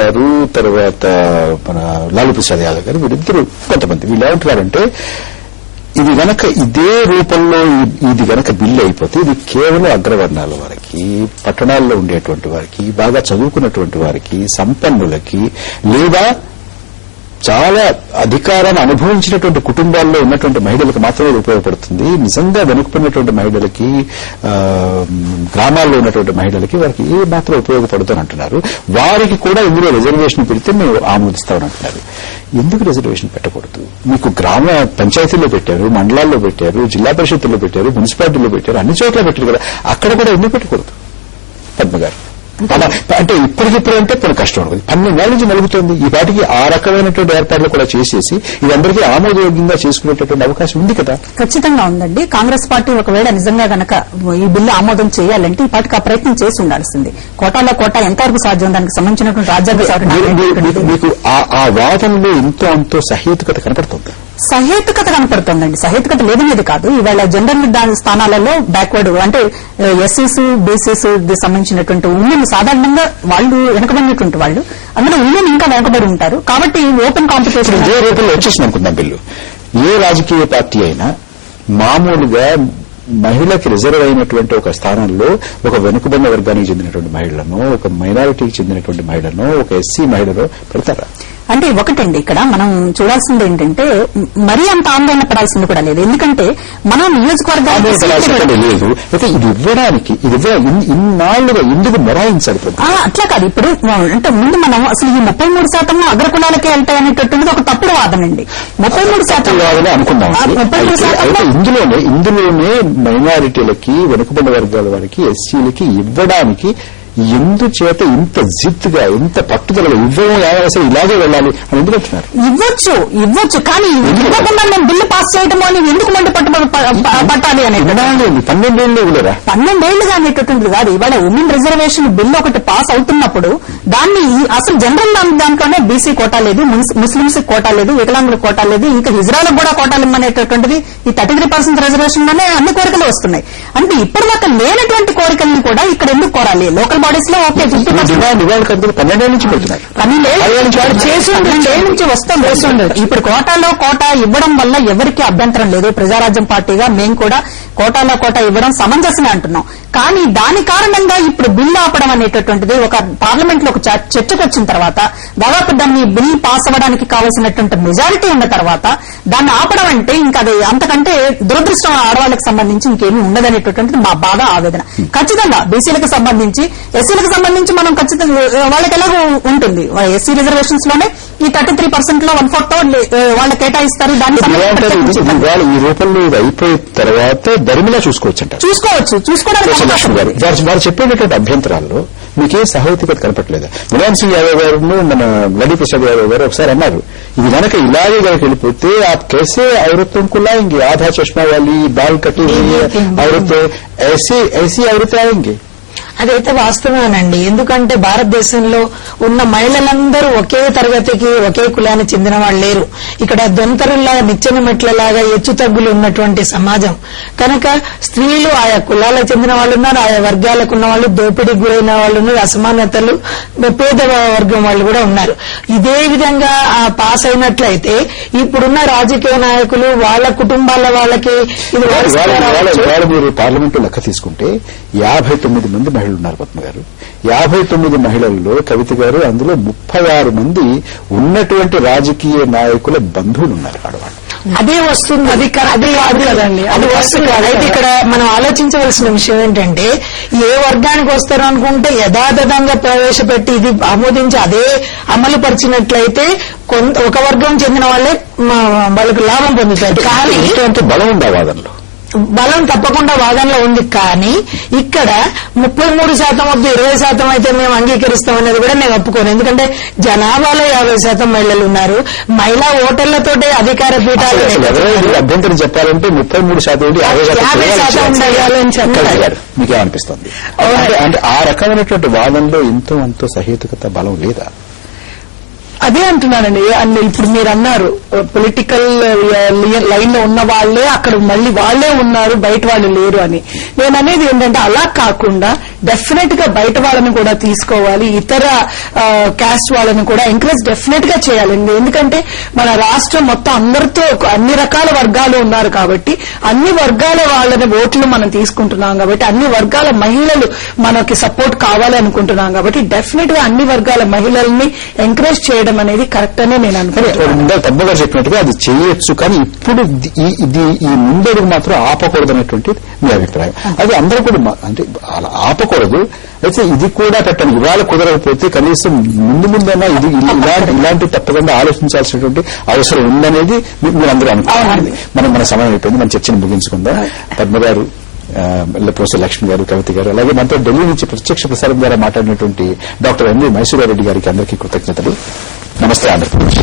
గారు, తర్వాత మన లాలూ ప్రసాద్ యాదవ్ గారు, వీరిద్దరు కొంతమంది వీళ్ళు ఏమంటున్నారంటే ఇది గనక ఇదే రూపంలో ఇది గనక బిల్లు అయిపోతే ఇది కేవలం అగ్రవర్ణాల వారికి, పట్టణాల్లో ఉండేటువంటి వారికి, బాగా చదువుకున్నటువంటి వారికి, సంపన్నులకి, లేదా చాలా అధికారాన్ని అనుభవించినటువంటి కుటుంబాల్లో ఉన్నటువంటి మహిళలకు మాత్రమే ఉపయోగపడుతుంది. నిజంగా వెనుకబడినటువంటి మహిళలకి, గ్రామాల్లో ఉన్నటువంటి మహిళలకి వారికి ఏ మాత్రం ఉపయోగపడుతుందని అంటున్నారు. వారికి కూడా ఇందులో రిజర్వేషన్ పెడితే మేము ఆమోదిస్తామని అంటున్నారు. ఎందుకు రిజర్వేషన్ పెట్టకూడదు? మీకు గ్రామ పంచాయతీల్లో పెట్టారు, మండలాల్లో పెట్టారు, జిల్లా పరిషత్తుల్లో పెట్టారు, మున్సిపాలిటీలో పెట్టారు, అన్ని చోట్ల పెట్టారు కదా, అక్కడ కూడా ఎందుకు పెట్టకూడదు? పద్మ గారు అంటే ఇప్పటికిప్పుడు అంటే కొన్ని కష్టం ఉంటుంది. 12 ఏళ్ల నుంచి నలుగుతుంది. ఈ పాటికి ఆ రకమైనటువంటి ఏర్పాట్లు కూడా చేసేసి ఇదందరికీ ఆమోదయోగ్యంగా చేసుకునేటటువంటి అవకాశం ఉంది కదా. ఖచ్చితంగా ఉందండి. కాంగ్రెస్ పార్టీ ఒకవేళ నిజంగా గనక ఈ బిల్లు ఆమోదం చేయాలంటే ఈ పాటికి ఆ ప్రయత్నం చేసి ఉండాల్సింది. కోటాలో కోటా ఎంతవరకు సాధ్యం, దానికి సంబంధించినటువంటి రాజ్యాంగ సవరణ మీకు ఆ వాదనలో ఎంతో అంతో సహేతుకత కనపడుతుంది. సహేతుకత కనపడుతోందండి. సహేతుకత లేదనేది కాదు. ఇవాళ జనరల్ స్థానాలలో బ్యాక్వర్డ్ అంటే ఎస్సీస్, బీసీస్ సంబంధించినటువంటి ఉమెన్ సాధారణంగా వాళ్ళు వెనకబడినటువంటి వాళ్ళు, అందులో ఉమెన్ ఇంకా వెనకబడి ఉంటారు. కాబట్టి ఓపెన్ కాంపిటీషన్ ఏ రూపంలో వచ్చేసింది అనుకుందాం బిల్లు. ఏ రాజకీయ పార్టీ అయినా మామూలుగా మహిళకి రిజర్వ్ అయినటువంటి ఒక స్థానంలో ఒక వెనుకబడిన వర్గానికి చెందినటువంటి మహిళలను, ఒక మైనారిటీకి చెందినటువంటి మహిళను, ఒక ఎస్సీ మహిళను పెడతారా? అంటే ఒకటండి, ఇక్కడ మనం చూడాల్సింది ఏంటంటే మరీ అంత ఆందోళన పడాల్సింది కూడా లేదు. ఎందుకంటే మన నియోజకవర్గాలు లేదు, అయితే ఇది ఇవ్వడానికి ఇన్నాళ్లుగా ఎందుకు మొరాయించాలి? అట్లా కాదు. ఇప్పుడు అంటే ముందు మనం అసలు ఈ 33% అగ్రకులాలకే వెళ్తాయనేటటువంటిది ఒక తప్పుడు వాదనండి. 33% అనుకున్నాం. ఇందులోనే మైనారిటీలకి, వెనుకబడిన వర్గాల వారికి, ఎస్సీలకి ఇవ్వడానికి ఎందుచేత ఇంత జిత్తుగా, ఇంత పట్టుదలగా ఇవ్వడం అసలు ఇలాగే వెళ్ళాలి అని ఎందుకు అంటున్నారు? ఇవ్వచ్చు కానీ ఇవ్వకుండా మేము బిల్లు పాస్ చేయడము అని ఎందుకు మండి పట్టాలి అనేది 12 ఏళ్ళు ఇవ్వలేరా? 12 ఏళ్లుగా అనేటటువంటిది కాదు. ఇవాళ ఉమెన్ రిజర్వేషన్ బిల్లు ఒకటి పాస్ అవుతున్నప్పుడు దాన్ని అసలు జనరల్ దాంట్లోనే బీసీ కోటా లేదు, ముస్లింస్ కోటా లేదు, వికలాంగుల కోటా లేదు, ఇంకా హిజ్రాలకు కూడా కోటాలు ఇమ్మనేటటువంటిది ఈ 33% రిజర్వేషన్ లోనే అన్ని కోరికలు వస్తున్నాయి. అంటే ఇప్పటిదాకా లేనటువంటి కోరికల్ని కూడా ఇక్కడ ఎందుకు కోరాలి? లోకల్ బాడీస్ లో ఓకే 12 నుంచి పెడుతున్నారు. 12 నుంచి వస్తుంది. ఇప్పుడు కోటాలో కోటా ఇవ్వడం వల్ల ఎవరికి అభ్యంతరం లేదు. ప్రజారాజ్యం పార్టీగా మేము కూడా కోటాలో కోటా ఇవ్వడం సమంజసమే అంటున్నాం. కానీ దాని కారణంగా ఇప్పుడు బిల్లు ఆపడం అనేటటువంటిది ఒక పార్లమెంట్ లో ఒక చర్చకు వచ్చిన తర్వాత, దాదాపు దాన్ని బిల్లు పాస్ అవ్వడానికి కావాల్సినటువంటి మెజారిటీ ఉన్న తర్వాత దాన్ని ఆపడం అంటే ఇంకా అది అంతకంటే దురదృష్టం ఆడవాళ్లకు సంబంధించి ఇంకేమీ ఉండదనేటటువంటిది మా బాగా ఆవేదన. ఖచ్చితంగా బీసీలకు సంబంధించి, ఎస్సీలకు సంబంధించి మనం ఖచ్చితంగా వాళ్ళకి ఎలాగో ఉంటుంది. ఎస్సీ రిజర్వేషన్స్ లోనే ఈ 33% లో 1/4 వాళ్ళు కేటాయిస్తారు. దాన్ని ఈ రూపంలో ఇది అయిపోయిన తర్వాత దరిమిలా చూసుకోవడానికి వారు చెప్పేటటువంటి అభ్యంతరాల్లో మీకే సహేతుకత కనపట్లేదు. ములాయం సింగ్ యాదవ్ గారు, మన లాలూ ప్రసాద్ యాదవ్ గారు ఒకసారి అన్నారు, ఇది కనుక ఇలాగే కనుక వెళ్ళిపోతే ఆ कैसे औरतों को लाएंगे? आधा चश्मा वाली, बाल कटी हुई औरतें, ऐसी औरतें आएंगे? అదైతే వాస్తవమేనండి. ఎందుకంటే భారతదేశంలో ఉన్న మహిళలందరూ ఒకే తరగతికి, ఒకే కులానికి చెందిన వాళ్ళు లేరు. ఇక్కడ దొంతరుల్లాగా, నిచ్చెన మెట్లలాగా హెచ్చు తగ్గులు ఉన్నటువంటి సమాజం కనుక స్త్రీలు ఆయా కులాలకు చెందిన వాళ్ళు ఉన్నారు, ఆయా వర్గాలకు ఉన్న వాళ్ళు, దోపిడీకి గురైన వాళ్ళు ఉన్నారు, అసమానతలు, పేద వర్గం వాళ్ళు కూడా ఉన్నారు. ఇదే విధంగా పాస్ అయినట్లయితే ఇప్పుడున్న రాజకీయ నాయకులు వాళ్ళ కుటుంబాల వాళ్ళకి ఇది మీరు పార్లమెంటు లెక్క తీసుకుంటే 59 మంది మహిళలు ఉన్నారు పద్మ గారు. 59 మహిళల్లో కవిత గారు, అందులో 36 మంది ఉన్నటువంటి రాజకీయ నాయకుల బంధువులు ఉన్నారు ఆడవాళ్ళు. అదే వస్తుంది. అది కాదు కదండి, అది వస్తుంది. అయితే ఇక్కడ మనం ఆలోచించవలసిన విషయం ఏంటంటే ఏ వర్గానికి వస్తారు అనుకుంటే యథాతథంగా ప్రవేశపెట్టి ఇది ఆమోదించి అదే అమలు పరిచినట్లయితే ఒక వర్గం చెందిన వాళ్ళే వాళ్ళకు లాభం పొందుతారు. కానీ బలం ఉందా వాదనలో? బలం తప్పకుండా వాదనలో ఉంది. కానీ ఇక్కడ 33% వద్దు 20% అయితే మేము అంగీకరిస్తామనేది కూడా నేను ఒప్పుకోను. ఎందుకంటే జనాభాలో 50% మహిళలు ఉన్నారు. మహిళా ఓటర్లతోటే అధికార పీఠాలు అభ్యంతరం చెప్పాలంటే 33% 50% ఉండాలని చెప్పారు. మీకేమనిపిస్తుంది? అంటే ఆ రకమైనటువంటి వాదనలో ఎంతో అంతో సహేతుకత బలం లేదా? అదే అంటున్నానండి. ఇప్పుడు మీరు అన్నారు పొలిటికల్ లైన్ లో ఉన్న వాళ్లే అక్కడ మళ్ళీ వాళ్లే ఉన్నారు, బయట వాళ్ళు లేరు అని. నేను అనేది ఏంటంటే అలా కాకుండా డెఫినెట్ గా బయట వాళ్ళని కూడా తీసుకోవాలి, ఇతర క్యాస్ట్ వాళ్ళని కూడా ఎంకరేజ్ డెఫినెట్ గా చేయాలండి. ఎందుకంటే మన రాష్ట్రం మొత్తం అందరితో అన్ని రకాల వర్గాలు ఉన్నారు కాబట్టి అన్ని వర్గాల వాళ్ళని ఓట్లు మనం తీసుకుంటున్నాం కాబట్టి అన్ని వర్గాల మహిళలు మనకి సపోర్ట్ కావాలి అనుకుంటున్నాం కాబట్టి డెఫినెట్ గా అన్ని వర్గాల మహిళల్ని ఎంకరేజ్ చేయడం అనేది కరెక్ట్ అనే నేను అనుకుంటున్నాను. తమ్ముగారు చెప్పినట్టుగా అది చేయొచ్చు, కానీ ఇప్పుడు ఈ ముందడుగు మాత్రం ఆపకూడదు అనేటువంటి మీ అభిప్రాయం. అది అందరూ కూడా అంటే అలా ఆపకూడదు, అయితే ఇది కూడా పెట్టండి. ఇవాళ కుదరకపోతే కనీసం ముందైనా ఇది ఇలాంటి తప్పకుండా ఆలోచించాల్సినటువంటి అవసరం ఉందనేది మీరు అందరూ అనుకోవాలి. మన సమయం అయిపోయింది, మన చర్చను ముగించుకుందాం. పద్మ గారు, ప్రొఫెసర్ లక్ష్మి గారు, కవిత గారు, అలాగే మనతో ఢిల్లీ నుంచి ప్రత్యక్ష ప్రసారం ద్వారా మాట్లాడినటువంటి డాక్టర్ ఎన్వి మైసూరారెడ్డి గారికి అందరికీ కృతజ్ఞతలు. నమస్తే ఆంధ్రప్రదేశ్.